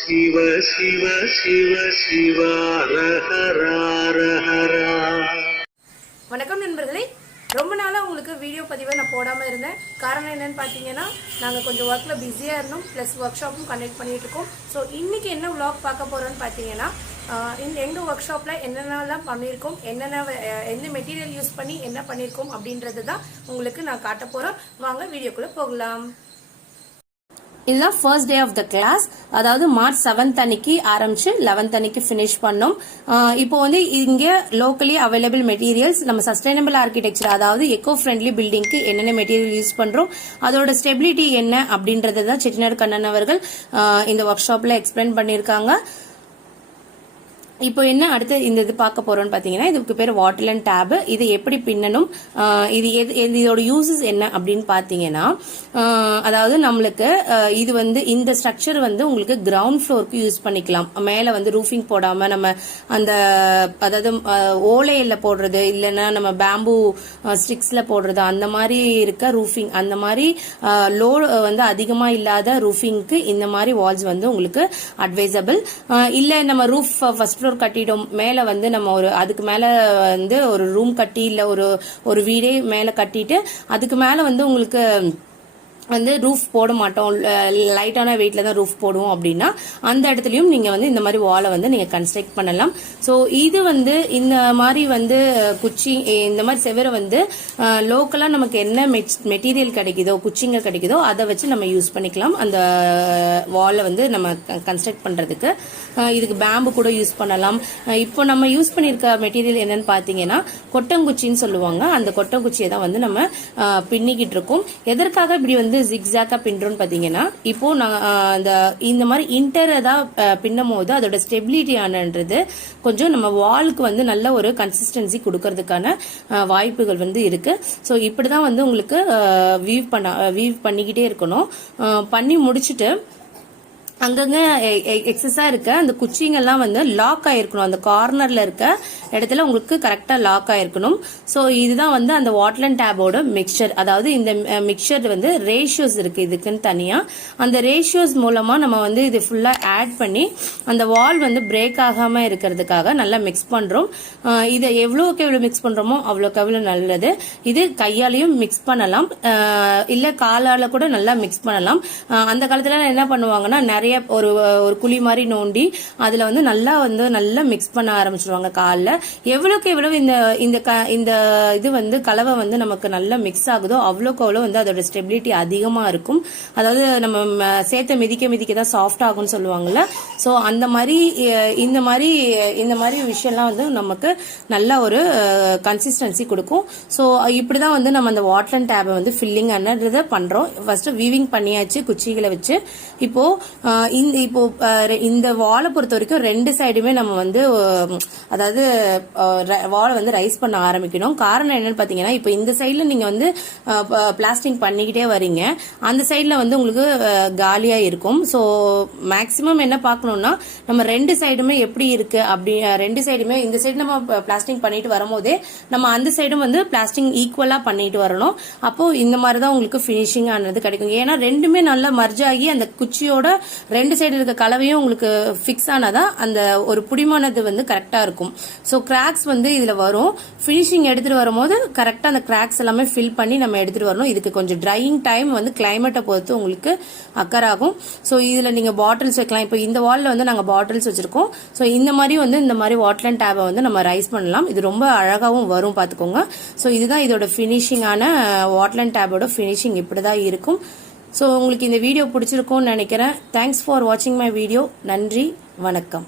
சிவ சிவ சிவ சிவ ஹரஹரா. வணக்கம் நண்பர்களே, ரொம்ப நாளாக உங்களுக்கு வீடியோ பதிவை நான் போடாமல் இருந்தேன். காரணம் என்னன்னு பார்த்தீங்கன்னா, நாங்கள் கொஞ்சம் ஒர்க்கில் பிஸியாக இருந்தோம், ப்ளஸ் ஒர்க் ஷாப்பும் கண்டக்ட் பண்ணிகிட்டு இருக்கோம். ஸோ இன்றைக்கி என்ன விளாக் பார்க்க போகிறோன்னு பார்த்தீங்கன்னா, எங்கள் ஒர்க் ஷாப்பில் என்னென்னலாம் பண்ணியிருக்கோம், எந்த மெட்டீரியல் யூஸ் பண்ணி என்ன பண்ணியிருக்கோம் அப்படின்றது தான் உங்களுக்கு நான் காட்ட போகிறோம். வாங்க வீடியோக்குள்ளே போகலாம். இதுதான் first day of the class. அதாவது மார்ச் 7th அன்னைக்கு ஆரம்பிச்சு 11th அன்னைக்கு ஃபினிஷ் பண்ணோம். இப்போ வந்து இங்க லோக்கலி அவைலபிள் மெட்டீரியல்ஸ், நம்ம சஸ்டைனபிள் ஆர்கிடெக்சர் அதாவது எக்கோ ஃப்ரெண்ட்லி பில்டிங்க்கு என்னென்ன மெட்டீரியல் யூஸ் பண்றோம், அதோட ஸ்டெபிலிட்டி என்ன அப்படின்றது தான் செட்டிநாடு கண்ணன் அவர்கள் இந்த ஒர்க் ஷாப்ல எக்ஸ்பிளைன் பண்ணியிருக்காங்க. இப்போ அடுத்து இந்த இது பார்க்க போறோம்னு பாத்தீங்கன்னா, இதுக்கு பேர் வாட்டர் அண்ட் டேப். இது எப்படி பின்னணும், இதோட யூசஸ் என்ன அப்படின்னு பாத்தீங்கன்னா, அதாவது நம்மளுக்கு இது வந்து இந்த ஸ்ட்ரக்சர் வந்து உங்களுக்கு கிரவுண்ட் ஃப்ளோருக்கு யூஸ் பண்ணிக்கலாம். மேல வந்து ரூஃபிங் போடாம நம்ம அந்த அதாவது ஓலையில போடுறது இல்லைன்னா நம்ம பேம்பு ஸ்டிக்ஸ்ல போடுறது அந்த மாதிரி இருக்க ரூஃபிங், அந்த மாதிரி லோடு வந்து அதிகமா இல்லாத ரூஃபிங்க்கு இந்த மாதிரி வால்ஸ் வந்து உங்களுக்கு அட்வைசபிள். இல்ல நம்ம ரூஃப் ஃபர்ஸ்ட் கட்டிடும், மேல வந்து நம்ம ஒரு அதுக்கு மேல வந்து ஒரு ரூம் கட்டி இல்ல ஒரு வீடே மேல கட்டிட்டு அதுக்கு மேல வந்து உங்களுக்கு வந்து ரூஃப் போட மாட்டோம், லைட்டான வெயிட்ல தான் ரூஃப் போடுவோம் அப்படின்னா அந்த இடத்துலயும் நீங்க வந்து இந்த மாதிரி வாலை வந்து நீங்க கன்ஸ்ட்ரக்ட் பண்ணலாம். சோ இது வந்து இந்த மாதிரி வந்து குச்சி, இந்த மாதிரி செவரை வந்து லோக்கலா நமக்கு என்ன மெட்டீரியல் கிடைக்குதோ, குச்சிங்க கிடைக்குதோ அதை வச்சு நம்ம யூஸ் பண்ணிக்கலாம். அந்த வாலை வந்து நம்ம கன்ஸ்ட்ரக்ட் பண்றதுக்கு இதுக்கு பேம்பு கூட யூஸ் பண்ணலாம். இப்போ நம்ம யூஸ் பண்ணிருக்க மெட்டீரியல் என்னன்னு பாத்தீங்கன்னா கொட்டங்குச்சின்னு சொல்லுவாங்க. அந்த கொட்டங்குச்சியை தான் வந்து நம்ம பின்னிக்கிட்டு இருக்கோம். எதற்காக இப்படி வந்து ஜிக்ஸாக்கா பின்றோம்னு பாத்தீங்கன்னா, இப்போ இந்த மாதிரி இன்டரதா பின்னும் போது அதோட ஸ்டெபிலிட்டி ஆனது கொஞ்சம் நம்ம வாலுக்கு வந்து நல்ல ஒரு கன்சிஸ்டன்சி கொடுக்கறதுக்கான வாய்ப்புகள் வந்து இருக்கு. ஸோ இப்படிதான் வந்து உங்களுக்கு வீவ் பண்ணிக்கிட்டே இருக்கணும். பண்ணி முடிச்சுட்டு அங்கங்க எக்ஸஸா இருக்க அந்த குச்சிங்கெல்லாம் வந்து லாக் ஆயிருக்கணும். அந்த கார்னர்ல இருக்க இடத்துல உங்களுக்கு கரெக்டா லாக் ஆயிருக்கணும். ஸோ இதுதான் வந்து அந்த வாட்டர் அண்ட் டேபோட மிக்சர். அதாவது இந்த மிக்சர் வந்து ரேஷியோஸ் இருக்கு இதுக்குன்னு தனியா. அந்த ரேஷியோஸ் மூலமா நம்ம வந்து இது ஃபுல்லா ஆட் பண்ணி அந்த வால் வந்து பிரேக் ஆகாம இருக்கிறதுக்காக நல்லா மிக்ஸ் பண்றோம். இதை எவ்வளவுக்கு எவ்வளவு மிக்ஸ் பண்றோமோ அவ்வளவுக்கு எவ்வளவு நல்லது. இது கையாலையும் மிக்ஸ் பண்ணலாம், இல்ல காலால கூட நல்லா மிக்ஸ் பண்ணலாம். அந்த காலத்துல என்ன பண்ணுவாங்கன்னா, நிறைய ஒரு குழி மாதிரி நோண்டி அதுல வந்து நல்லா மிக்ஸ் பண்ண ஆரம்பிச்சிருவாங்க கால்ல. எவ்வளவுக்கு எவ்வளவு இந்த இது வந்து கலவை வந்து நமக்கு நல்லா மிக்ஸ் ஆகுதோ அவ்வளவுக்கு அவ்வளவு வந்து அதோட ஸ்டெபிலிட்டி அதிகமா இருக்கும். அதாவது நம்ம சேர்த்த மிதிக்க தான் சாஃப்ட் ஆகும்னு சொல்லுவாங்கல்ல. சோ அந்த மாதிரி இந்த மாதிரி விஷயம்லாம் வந்து நமக்கு நல்ல ஒரு கன்சிஸ்டன்சி கொடுக்கும். சோ இப்படிதான் வந்து நம்ம அந்த வாட்டர் அண்ட் டேபை வந்து ஃபில்லிங் என்னன்றத பண்றோம். ஃபர்ஸ்ட் வீவிங் பண்ணியாச்சு குச்சிகளை வச்சு. இப்போ இந்த வாலை பொறுத்த வரைக்கும் ரெண்டு சைடுமே நம்ம வந்து அதாவது வாலை வந்து ரைஸ் பண்ண ஆரம்பிக்கணும். காரணம் என்னன்னு பாத்தீங்கன்னா, இப்போ இந்த சைட்ல நீங்க வந்து பிளாஸ்டிங் பண்ணிக்கிட்டே வரீங்க, அந்த சைட்ல வந்து உங்களுக்கு காலியா இருக்கும். ஸோ மேக்சிமம் என்ன பார்க்கணும்னா, நம்ம ரெண்டு சைடுமே எப்படி இருக்கு அப்படி ரெண்டு சைடுமே இந்த சைடு நம்ம பிளாஸ்டிங் பண்ணிட்டு வரும்போதே நம்ம அந்த சைடும் வந்து பிளாஸ்டிங் ஈக்குவலா பண்ணிட்டு வரணும். அப்போ இந்த மாதிரிதான் உங்களுக்கு பினிஷிங் ஆனது கிடைக்கும். ஏன்னா ரெண்டுமே நல்லா மர்ஜ் ஆகி அந்த குச்சியோட ரெண்டு சைடு இருக்க கலவையும் உங்களுக்கு பிக்ஸ் ஆனாதான் அந்த ஒரு புடிமானது வந்து கரெக்டா இருக்கும். சோ கிராக்ஸ் வந்து இதுல வரும். பினிஷிங் எடுத்துட்டு வரும்போது கரெக்டா அந்த கிராக்ஸ் எல்லாமே ஃபில் பண்ணி நம்ம எடுத்துட்டு வரணும். இதுக்கு கொஞ்சம் ட்ரையிங் டைம் வந்து கிளைமேட்டை பொறுத்து உங்களுக்கு அக்கர் ஆகும். சோ இதுல நீங்க பாட்டில்ஸ் வைக்கலாம். இப்போ இந்த வால்ல வந்து நாங்க பாட்டில்ஸ் வச்சிருக்கோம். சோ இந்த மாதிரி வாட்டர் அண்ட் டேபை வந்து நம்ம ரைஸ் பண்ணலாம். இது ரொம்ப அழகாவும் வரும் பாத்துக்கோங்க. சோ இதுதான் இதோட பினிஷிங் ஆன வாட்டர் அண்ட் டேபோட பினிஷிங் இப்படிதான் இருக்கும். ஸோ உங்களுக்கு இந்த வீடியோ பிடிச்சிருக்கும்னு நினைக்கிறேன். தேங்க்ஸ் ஃபார் வாட்சிங் மை வீடியோ. நன்றி, வணக்கம்.